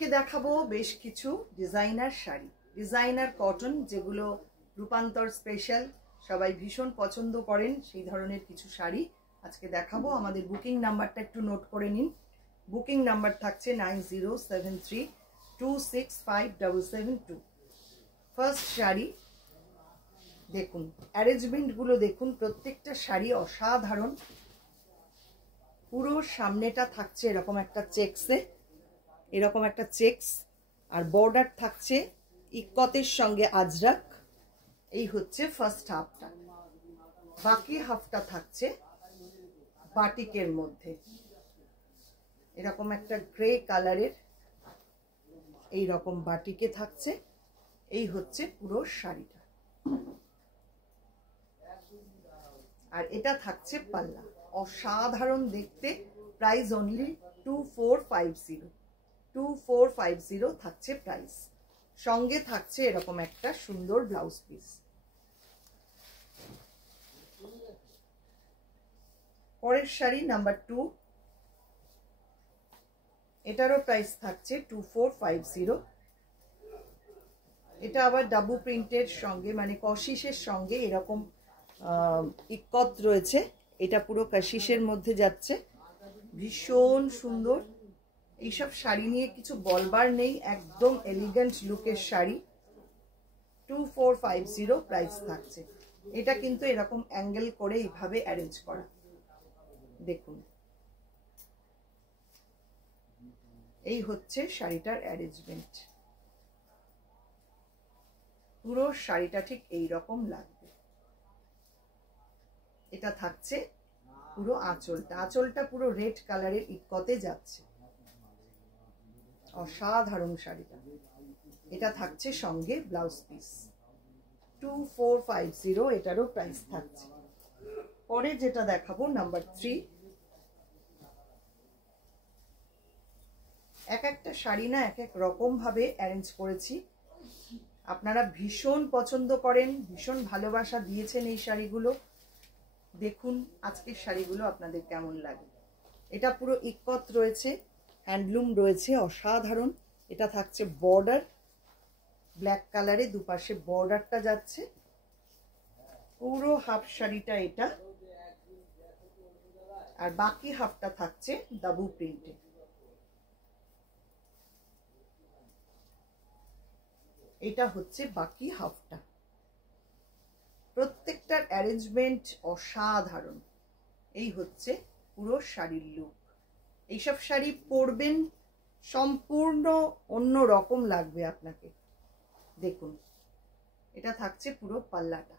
আজকে দেখাবো বেশ কিছু ডিজাইনার শাড়ি, ডিজাইনার কটন, যেগুলো রূপান্তর স্পেশাল, সবাই ভীষণ পছন্দ করেন সেই ধরনের কিছু শাড়ি আজকে দেখাবো। আমাদের বুকিং নাম্বারটা একটু নোট করে নিন। বুকিং নাম্বার থাকছে 9073265772। ফার্স্ট শাড়ি দেখুন, অ্যারেঞ্জমেন্টগুলো দেখুন, প্রত্যেকটা শাড়ি অসাধারণ। পুরো সামনেটা থাকছে এরকম একটা চেকসে, এরকম একটা চেকস, আর বর্ডার থাকছে ইক্কতের সঙ্গে আজরাক। এই হচ্ছে ফার্স্ট হাফটা। বাকি হাফটা থাকছে বাটিকের মধ্যে, এরকম একটা গ্রে কালারের এই রকম বাটিকে থাকছে। এই হচ্ছে পুরো শাড়িটা, আর এটা থাকছে পাল্লা। অসাধারণ দেখতে। প্রাইস অনলি 2450 থাকছে প্রাইস। সঙ্গে থাকছে এরকম একটা সুন্দর ব্লাউজ পিস। পরের শাড়ি নাম্বার 2, এটারও প্রাইস থাকছে 2450। এটা আবার ডাবু প্রিন্টের সঙ্গে, মানে কশিসের সঙ্গে এরকম ইক্কত রয়েছে। এটা পুরো কশিসের মধ্যে যাচ্ছে, ভীষণ সুন্দর। এইসব শাড়ি নিয়ে কিছু বলবার নেই, একদম এলিগেন্ট লুকের শাড়ি। 2450 প্রাইস থাকছে। এটা কিন্তু এরকম অ্যাঙ্গেল করে এইভাবে অ্যারেঞ্জ করা, দেখুন। এই হচ্ছে শাড়িটার অ্যারেঞ্জমেন্ট। পুরো শাড়িটা ঠিক এই রকম লাগবে। এটা থাকছে পুরো আঁচলটা, আঁচলটা পুরো রেড কালারের ইক্কতে যাচ্ছে। অসাধারণ শাড়িটা। এটা থাকছে সঙ্গে ব্লাউজ পিস। 2450 এটারও প্রাইস থাকছে। পরে যেটা দেখাবো নাম্বার 3। এক একটা শাড়ি না এক এক রকম ভাবে অ্যারেঞ্জ করেছি, আপনারা ভীষণ পছন্দ করেন, ভীষণ ভালোবাসা দিয়েছেন এই শাড়িগুলো। দেখুন আজকের শাড়িগুলো আপনাদের কেমন লাগে। এটা পুরো ইক্কত রয়েছে, হ্যান্ডলুম রয়েছে, অসাধারণ। এটা থাকছে বর্ডার, ব্ল্যাক কালারে দুপাশে বর্ডারটা যাচ্ছে। পুরো হাফ শাড়িটা এটা, আর বাকি হাফটা থাকছে ডাবু প্রিন্টে। এটা হচ্ছে বাকি হাফটা। প্রত্যেকটার অ্যারেঞ্জমেন্ট অসাধারণ। এই হচ্ছে পুরো শাড়ির লুক। এইসব শাড়ি পরবেন, সম্পূর্ণ অন্য রকম লাগবে আপনাকে। দেখুন এটা থাকছে পুরো পাল্লাটা,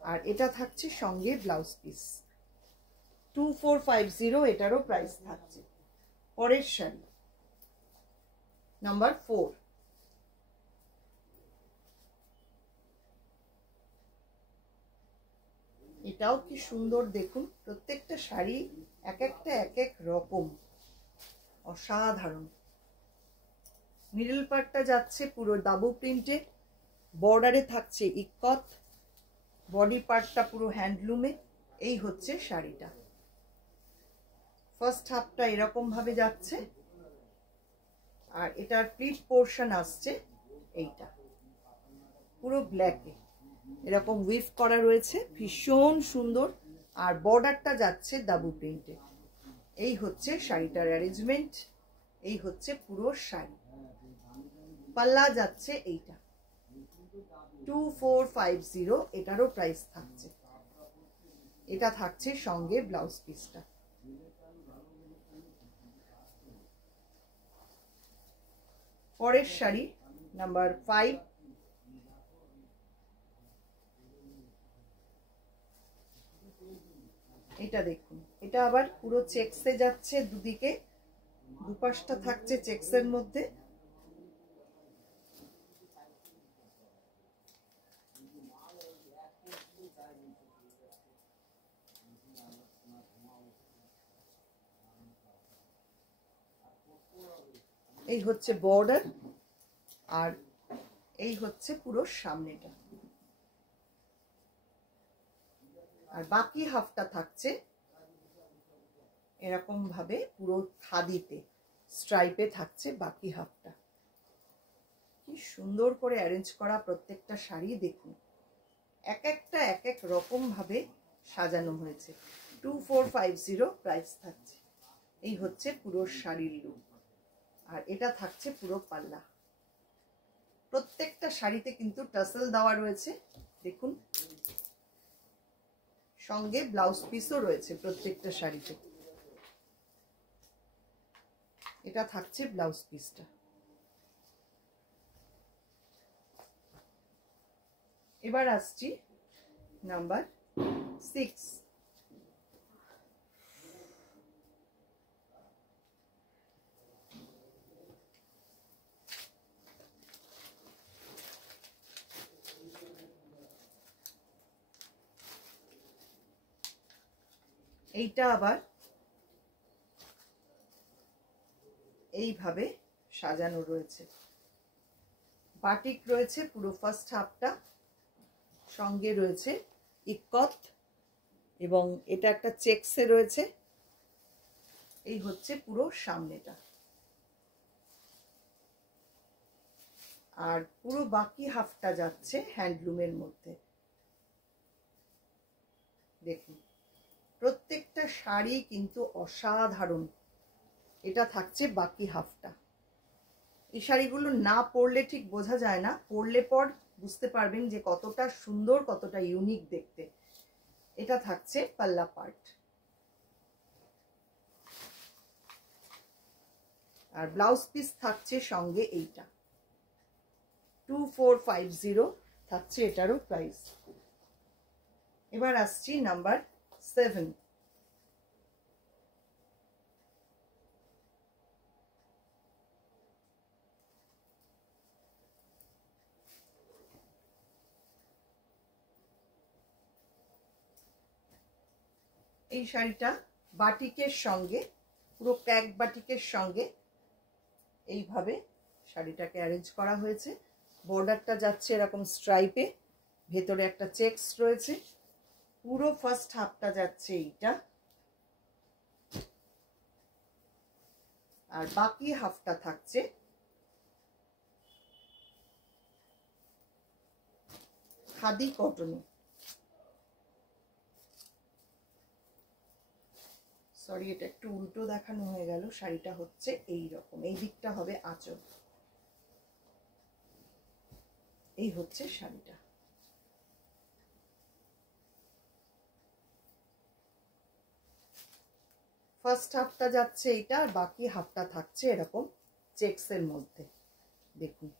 আর এটা থাকছে সঙ্গে ব্লাউজ পিস। 2450 এটারও প্রাইস থাকছে। পরের শাড়ি নাম্বার 4। এটাও কি সুন্দর দেখুন, প্রত্যেকটা শাড়ি এক একটা এক এক রকম, অসাধারণ। মিডল পার্টটা যাচ্ছে পুরো ডাবু প্রিন্টে, বর্ডারে থাকছে ইক্কত, বডি পার্টটা পুরো হ্যান্ডলুমে। এই হচ্ছে শাড়িটা। ফার্স্ট হাফটা এরকম ভাবে যাচ্ছে, আর এটার প্লিট পোর্শন আসছে এইটা পুরো ব্ল্যাকে, এরকম উইভ করা রয়েছে, ভীষণ সুন্দর। আর বর্ডারটা যাচ্ছে ডাবু প্রিন্টে। এই হচ্ছে শাড়িটার অ্যারেঞ্জমেন্ট। এই হচ্ছে পুরো শাড়ি। পাল্লা যাচ্ছে এইটা। 2450 এটারও প্রাইস থাকছে। এটা থাকছে সঙ্গে ব্লাউজ পিসটা। পরের শাড়ি নাম্বার 5। এটা দেখুন, এটা আবার পুরো চেকসে যাচ্ছে, দুদিকে দুপাশটা থাকছে চেকসের মধ্যে। এই হচ্ছে বর্ডার, আর এই হচ্ছে পুরো সামনেটা, আর বাকি হাফটা থাকছে এরকম ভাবে পুরো খাদিতে স্ট্রাইপে থাকছে বাকি হাফটা। কি সুন্দর করে অ্যারেঞ্জ করা প্রত্যেকটা শাড়ি দেখুন, এক একটা এক এক রকম ভাবে সাজানো হয়েছে। 2450 প্রাইস থাকছে। এই হচ্ছে পুরো শাড়ির লুক, আর এটা থাকছে পুরো পাল্লা। প্রত্যেকটা শাড়িতে কিন্তু টাসেল দেওয়া রয়েছে দেখুন, সঙ্গে ব্লাউজ পিসও রয়েছে প্রত্যেকটা শাড়িতে। এটা থাকছে ব্লাউজ পিসটা। এবার আসছি নাম্বার 6। এইটা আবার এইভাবে সাজানো রয়েছে, বাটিক রয়েছে পুরো ফার্স্ট হাফটা, সঙ্গে রয়েছে ইকত এবং এটা একটা চেকসে রয়েছে। এই হচ্ছে পুরো সামনেটা, আর পুরো বাকি হাফটা যাচ্ছে হ্যান্ডলুমের মধ্যে। দেখুন প্রত্যেকটা শাড়ি কিন্তু অসাধারণ। এটা থাকছে বাকি হাফটা। এই শাড়িগুলো না পরলে ঠিক বোঝা যায় না, পরলে পর বুঝতে পারবেন যে কতটা সুন্দর, কতটা ইউনিক দেখতে। এটা থাকছে পাল্লা পার্ট, আর ব্লাউজ পিস থাকছে সঙ্গে এইটা। 2450 থাকছে এটারও প্রাইস। এবার আসছি নাম্বার 7। এই শাড়িটা বাটিকের সঙ্গে, পুরো ক্যাক বাটিকের সঙ্গে এইভাবে শাড়িটাকে অ্যারেঞ্জ করা হয়েছে। বর্ডারটা যাচ্ছে এরকম স্ট্রাইপে, ভেতরে একটা চেকস রয়েছে। পুরো ফার্স্ট হাফটা যাচ্ছে এইটা, আর বাকি হাফটা থাকছে খাদি কটনে। সরি, এটা একটু উল্টো দেখানো হয়ে গেল। শাড়িটা হচ্ছে এই রকম, এই দিকটা হবে আঁচল। এই হচ্ছে শাড়িটা। ফার্স্ট হাফটা যাচ্ছে এইটা, আর বাকি হাফটা থাকছে এরকম চেকসের মধ্যে। দেখুন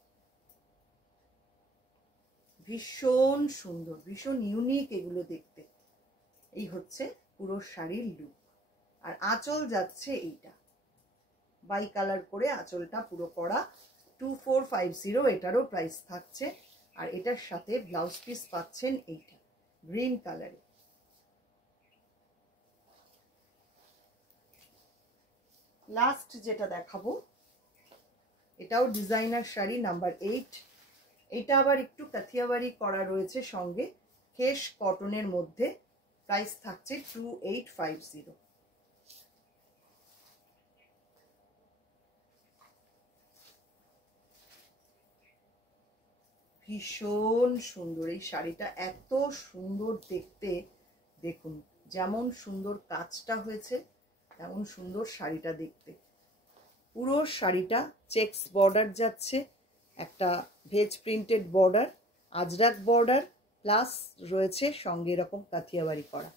ভীষণ সুন্দর, ভীষণ ইউনিক এগুলো দেখতে। এই হচ্ছে পুরো শাড়ির লুক, আর আঁচল যাচ্ছে এইটা, বাই কালার করে আঁচলটা পুরো করা। 2450 এটারও প্রাইস থাকছে। আর এটার সাথে ব্লাউজ পিস পাচ্ছেন এইটা গ্রিন কালারে। লাস্ট যেটা দেখাবো, এটাও ডিজাইনার শাড়ি নাম্বার 8। এটা আবার একটু কাথিয়াবাড়ি করা রয়েছে সঙ্গে, কেশ কটনের মধ্যে। প্রাইস থাকছে 2850। ভীষণ সুন্দর এই শাড়িটা, এত সুন্দর দেখতে। দেখুন যেমন সুন্দর কাজটা হয়েছে তেমন সুন্দর শাড়িটা দেখতে। পুরো শাড়িটা চেকস বর্ডার যাচ্ছে, একটা veg printed border, Ajrak border, plus রয়েছে সঙ্গে এরকম কাথিয়াবাড়ি করা।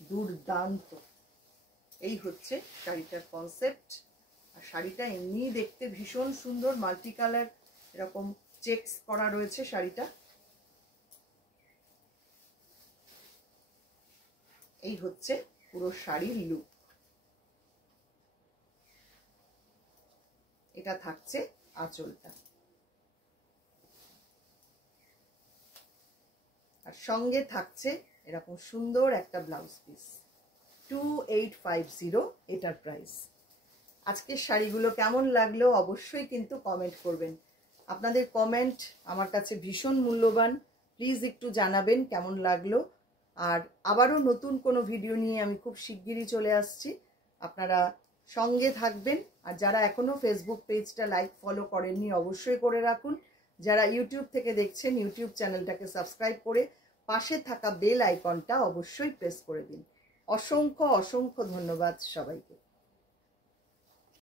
দুর্দান্ত। এই হচ্ছে শাড়িটার কনসেপ্ট। আর শাড়িটা এমনি দেখতে ভীষণ সুন্দর, মাল্টি কালার এরকম চেকস করা রয়েছে শাড়িটা। এই হচ্ছে পুরো শাড়ির লুক। এটা থাকছে আঁচলটা, আর সঙ্গে থাকছে এরকম সুন্দর একটা ব্লাউজ পিস। 2850 এটার প্রাইস। আজকের শাড়িগুলো কেমন লাগলো অবশ্যই কিন্তু কমেন্ট করবেন। আপনাদের কমেন্ট আমার কাছে ভীষণ মূল্যবান। প্লিজ একটু জানাবেন কেমন লাগলো। আর আবারও নতুন কোনো ভিডিও নিয়ে আমি খুব শিগগিরই চলে আসছি। আপনারা সঙ্গে থাকবেন। আর যারা এখনো ফেসবুক পেজটা লাইক ফলো করেননি অবশ্যই করে রাখুন। যারা ইউটিউব থেকে দেখছেন ইউটিউব চ্যানেলটাকে সাবস্ক্রাইব করে পাশে থাকা বেল আইকনটা অবশ্যই প্রেস করে দিন। অসংখ্য অসংখ্য ধন্যবাদ সবাইকে।